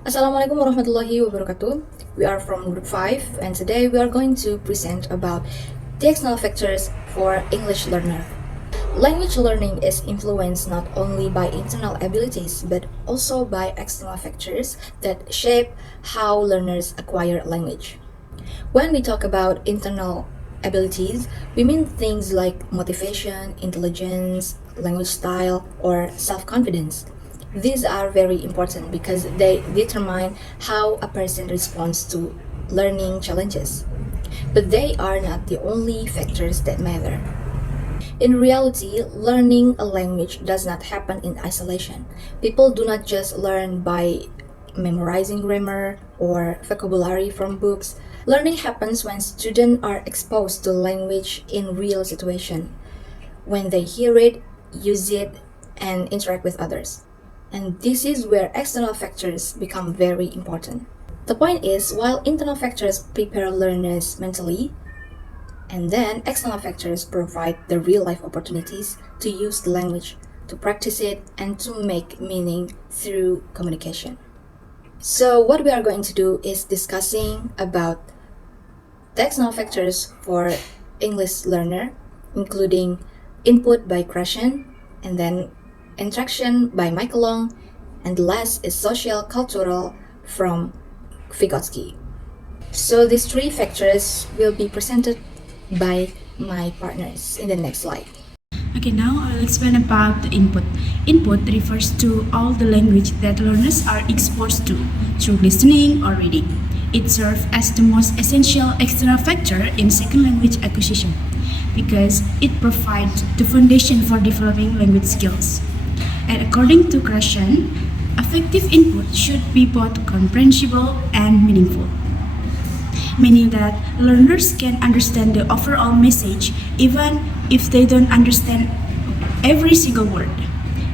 Assalamualaikum warahmatullahi wabarakatuh. We are from Group 5 and today we are going to present about the external factors for English learner. Language learning is influenced not only by internal abilities but also by external factors that shape how learners acquire language. When we talk about internal abilities, we mean things like motivation, intelligence, language style, or self-confidence. These are very important because they determine how a person responds to learning challenges. But they are not the only factors that matter. In reality, learning a language does not happen in isolation. People do not just learn by memorizing grammar or vocabulary from books. Learning happens when students are exposed to language in real situation, when they hear it, use it, and interact with others. And this is where external factors become very important. The point is, while internal factors prepare learners mentally, and then external factors provide the real-life opportunities to use the language, to practice it, and to make meaning through communication. So what we are going to do is discussing about the external factors for English learner, including input by Krashen, and then interaction by Michael Long, and the last is social cultural from Vygotsky. So these three factors will be presented by my partners in the next slide. Okay, now I'll explain about the input. Input refers to all the language that learners are exposed to through listening or reading. It serves as the most essential external factor in second language acquisition because it provides the foundation for developing language skills. And according to Krashen, effective input should be both comprehensible and meaningful, meaning that learners can understand the overall message even if they don't understand every single word.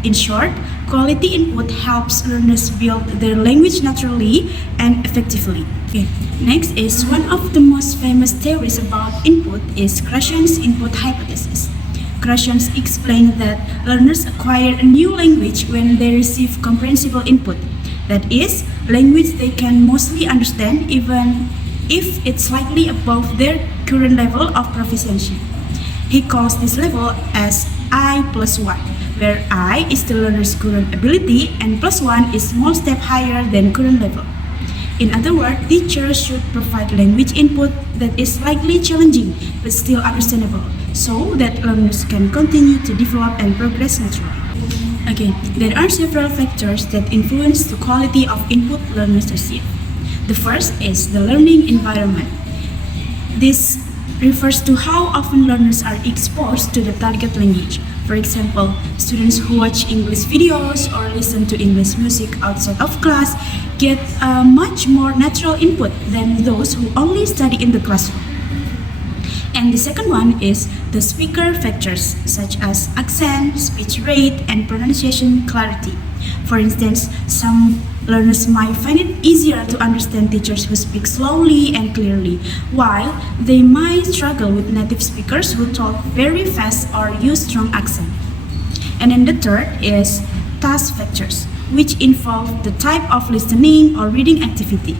In short, quality input helps learners build their language naturally and effectively. Okay. Next is one of the most famous theories about input is Krashen's input hypothesis. Krashen explained that learners acquire a new language when they receive comprehensible input, that is, language they can mostly understand even if it's slightly above their current level of proficiency. He calls this level as I+1, where I is the learner's current ability and +1 is small step higher than current level. In other words, teachers should provide language input that is slightly challenging but still understandable, so that learners can continue to develop and progress naturally. Okay, there are several factors that influence the quality of input learners receive. The first is the learning environment. This refers to how often learners are exposed to the target language. For example, students who watch English videos or listen to English music outside of class get a much more natural input than those who only study in the classroom. And the second one is the speaker factors such as accent, speech rate, and pronunciation clarity. For instance, some learners might find it easier to understand teachers who speak slowly and clearly, while they might struggle with native speakers who talk very fast or use strong accent. And then the third is task factors, which involve the type of listening or reading activity.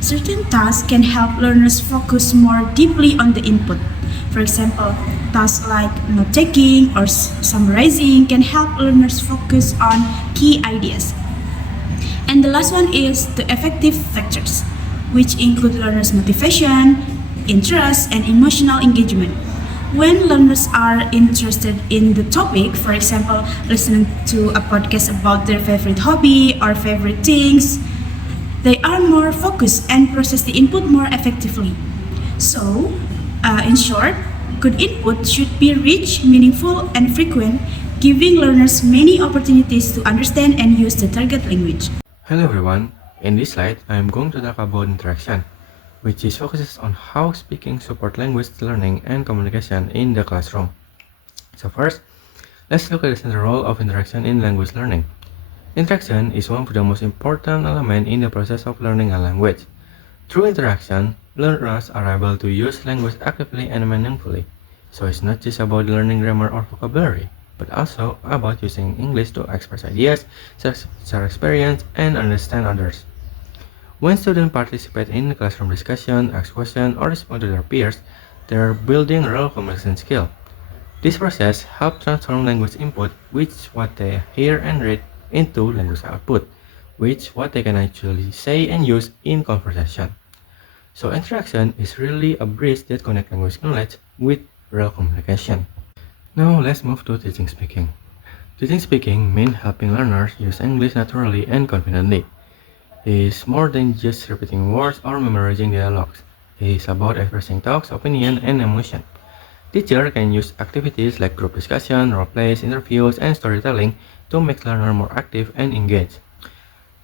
Certain tasks can help learners focus more deeply on the input. For example, tasks like note-taking or summarizing can help learners focus on key ideas. And the last one is the affective factors, which include learners' motivation, interest, and emotional engagement. When learners are interested in the topic, for example, listening to a podcast about their favorite hobby or favorite things, they are more focused and process the input more effectively. So, in short, good input should be rich, meaningful, and frequent, giving learners many opportunities to understand and use the target language. Hello everyone, in this slide I am going to talk about interaction, which is focuses on how speaking support language learning and communication in the classroom. So first, let's look at the central role of interaction in language learning. Interaction is one of the most important elements in the process of learning a language. Through interaction, learners are able to use language actively and meaningfully. So it's not just about learning grammar or vocabulary. but also about using English to express ideas, share experience, and understand others. When students participate in classroom discussion, ask questions, or respond to their peers, they are building real communication skill. This process helps transform language input, which is what they hear and read, into language output, which is what they can actually say and use in conversation. So interaction is really a bridge that connects language knowledge with real communication. Now let's move to teaching speaking. Teaching speaking means helping learners use English naturally and confidently. It is more than just repeating words or memorizing dialogues. It is about expressing thoughts, opinion, and emotion. Teacher can use activities like group discussion, role plays, interviews, and storytelling to make learners more active and engaged.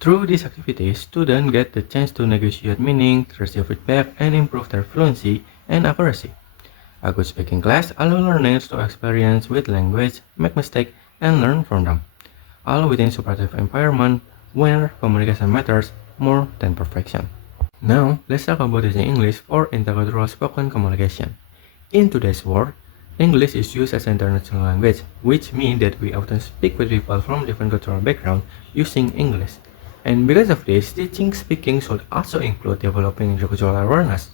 Through these activities, students get the chance to negotiate meaning, receive feedback, and improve their fluency and accuracy. A good speaking class allows learners to experience with language, make mistakes, and learn from them, all within supportive environment where communication matters more than perfection. Now, let's talk about using English for intercultural spoken communication. In today's world, English is used as an international language, which means that we often speak with people from different cultural backgrounds using English. And because of this, teaching speaking should also include developing intercultural awareness.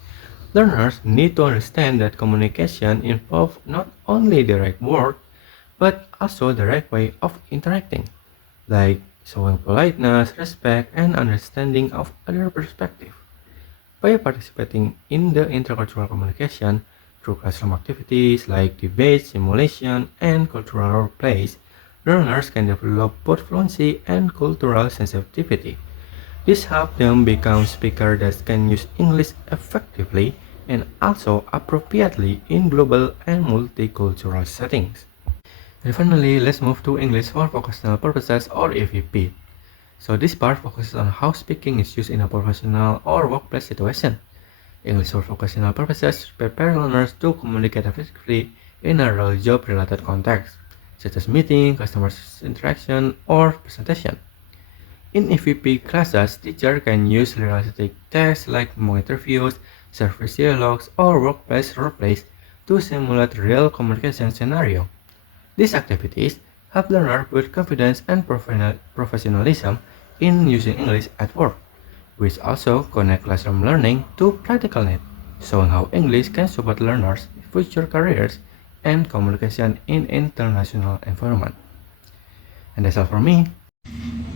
Learners need to understand that communication involves not only the right word, but also the right way of interacting, like showing politeness, respect, and understanding of other perspective. By participating in the intercultural communication through classroom activities like debate, simulation, and cultural role plays, learners can develop both fluency and cultural sensitivity. This helps them become speakers that can use English effectively and also appropriately in global and multicultural settings. And finally, let's move to English for vocational purposes or EVP. So this part focuses on how speaking is used in a professional or workplace situation. English for vocational purposes prepare learners to communicate effectively in a real job-related context, such as meeting, customer interaction, or presentation. In EVP classes, teachers can use realistic tests like mock interviews, service dialogues, or workplace roleplays to simulate real communication scenario. These activities help learners build confidence and professionalism in using English at work, which also connect classroom learning to practical need, showing how English can support learners' future careers and communication in international environment. And that's all for me.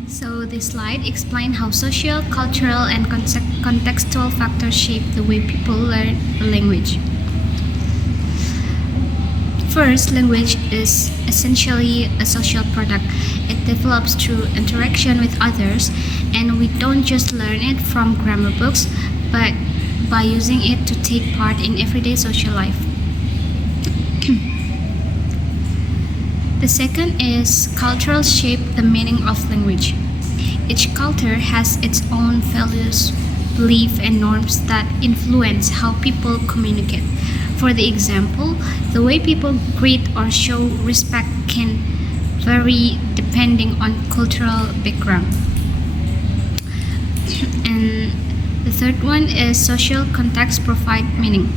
So this slide explains how social, cultural, and contextual factors shape the way people learn a language. First, language is essentially a social product. It develops through interaction with others, and we don't just learn it from grammar books, but by using it to take part in everyday social life. The second is cultural shape the meaning of language. Each culture has its own values, beliefs, and norms that influence how people communicate. For the example, the way people greet or show respect can vary depending on cultural background. And the third one is social context provide meaning.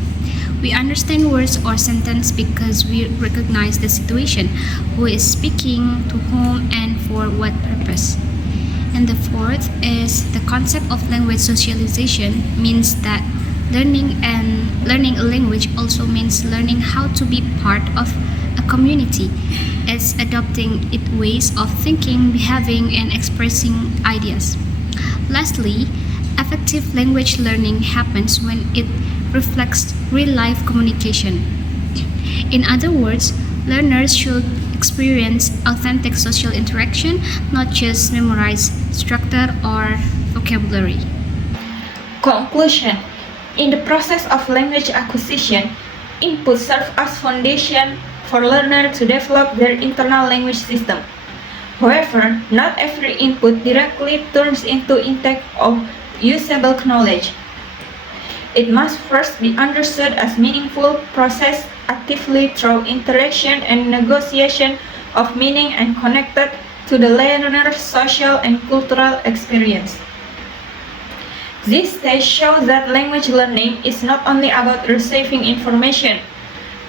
We understand words or sentence because we recognize the situation, who is speaking, to whom, and for what purpose. And the fourth is the concept of language socialization means that learning a language also means learning how to be part of a community. It's adopting its ways of thinking, behaving, and expressing ideas. Lastly, effective language learning happens when it reflects real-life communication. In other words, learners should experience authentic social interaction, not just memorize structure or vocabulary. Conclusion. In the process of language acquisition, input serves as foundation for learners to develop their internal language system. However, not every input directly turns into intake of usable knowledge. It must first be understood as meaningful, processed actively through interaction and negotiation of meaning and connected to the learner's social and cultural experience. This stage shows that language learning is not only about receiving information,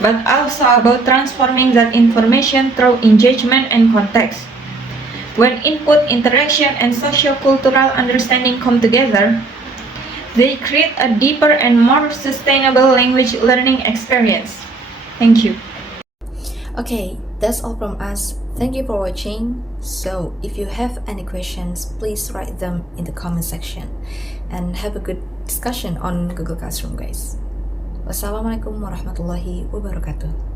but also about transforming that information through engagement and context. When input, interaction, and socio-cultural understanding come together, they create a deeper and more sustainable language learning experience. Thank you. Okay, that's all from us. Thank you for watching. So, if you have any questions, please write them in the comment section and have a good discussion on Google Classroom, guys. Wassalamualaikum warahmatullahi wabarakatuh.